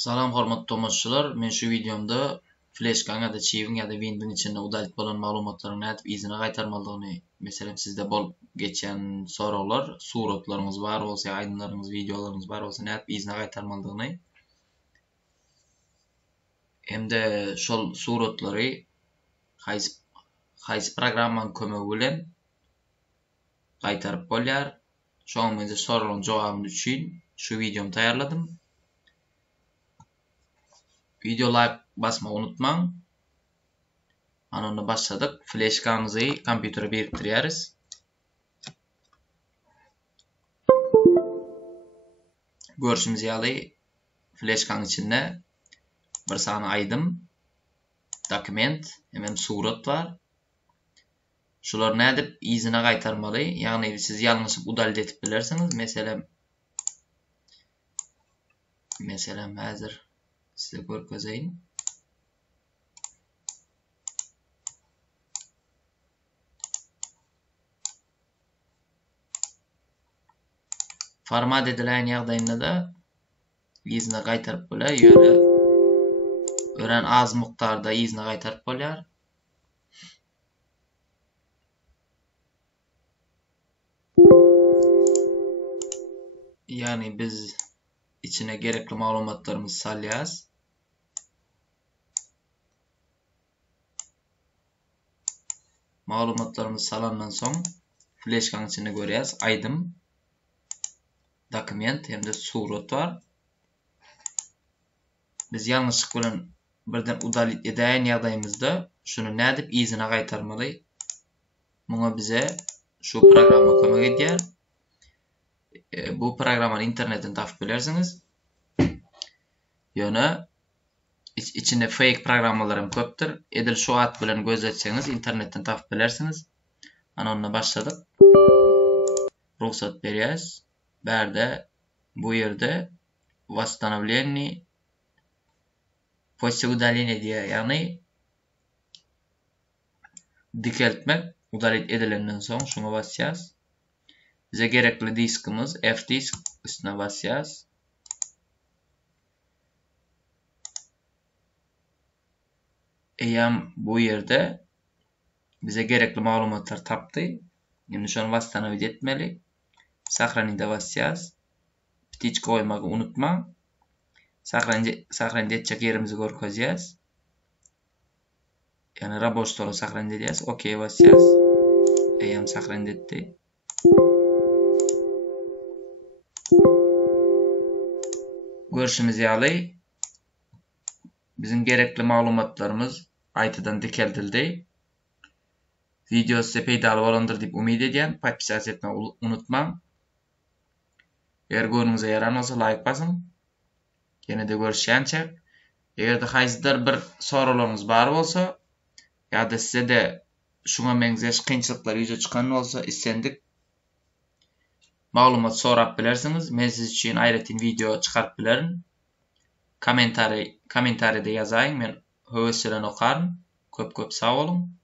Salam hormatly tomoşçular. Men şu videomda flashkan ýa-da çiwin ýa-da Wind'in içinde udalyp bolan maglumatlaryny nädip izine gaýtarmalygyny, meselem sizde bolup geçen soraglar, suratlaryňyz bar bolsa, aýdynlaryňyz, videolaryňyz bar bolsa nädip izine gaýtarmalygyny. Hemde şol suratlary haýsy programmanyň kömegi bilen gaýtaryp bolýar. Şoň mende soralaryň jogabyny üçin şu videomu taýýarladym. Video like basmayı unutmaň. Anony başladyk. Flashkanyňyzy kompýutere biriktirýäris. Görüşimiz ýaly flashkanyň içinde bir sany aýdym, dokument, hem surat bar. Şular nädip izine gaýtarmaly? Ýagny siz ýalňyşyp udalyt etip bilersiňiz. Meselem häzir size görkezeyim. Format edilen ýagdaýynda da izine gaýtaryp bolýar. Ören az mukdarda izine gaýtaryp bolýar. Yani biz içine gerekli maglumatlarymyzy salýas. Maglumatlarymyzy salandan soň flashkanyň içinde görýäs aýdym, dokument hemde surat bar. Biz ýalňyşlyk bilen birden udalyt edýän ýagdaýymyzda şunu nädip izine gaýtarmaly? Muňa bize şu programma kömek edýär. Bu programmany internetten tapyp bilersiňiz. Ýöne içinde fake programmalarym köpdir. Edil şu at bilen gözletseňiz internetten tapyp bilersiňiz. Ana onda başladyk. Ruhsat berýäs. Berde bu ýerde восстановление после удаления diye, ýagny dikeltmek udalyt edilenden soň şuna basýas. Bize gerekli diskimiz F disk üstüne basýas. Eýam bu ýerde bize gerekli maglumatlar tapdy. Ýani şonu восстановить etmeli. Сохранить basýas. Pitiçka goýmagy unutmaň. Сохранить etjek ýerimizi görkezýäs. Ýani рабочий stolga сохранить edýäs. OK basýas. Eýam сохранить etdi. Görüşimiz ýaly bizim gerekli maglumatlarymız aýtadan dikeldildi. Video size peýdaly bolandyr diýip umyt edýän. Podpisasiýa etmek unutmaň. Eger görüňize ýaran bolsa like basyň. Ýene-de görüşýänçe. Eger-de haýsydyr bir soralaryňyz bar bolsa, ýa-da size de şuňa meňzeş kynçylyklar ýüze çykan bolsa, islendik maglumat sorap bilersiňiz. Men siz üçin aýratyn video çykaryp bilerim. Kommentaryda ýazaýyn, men höwes bilen okarym. Köp sag bolun.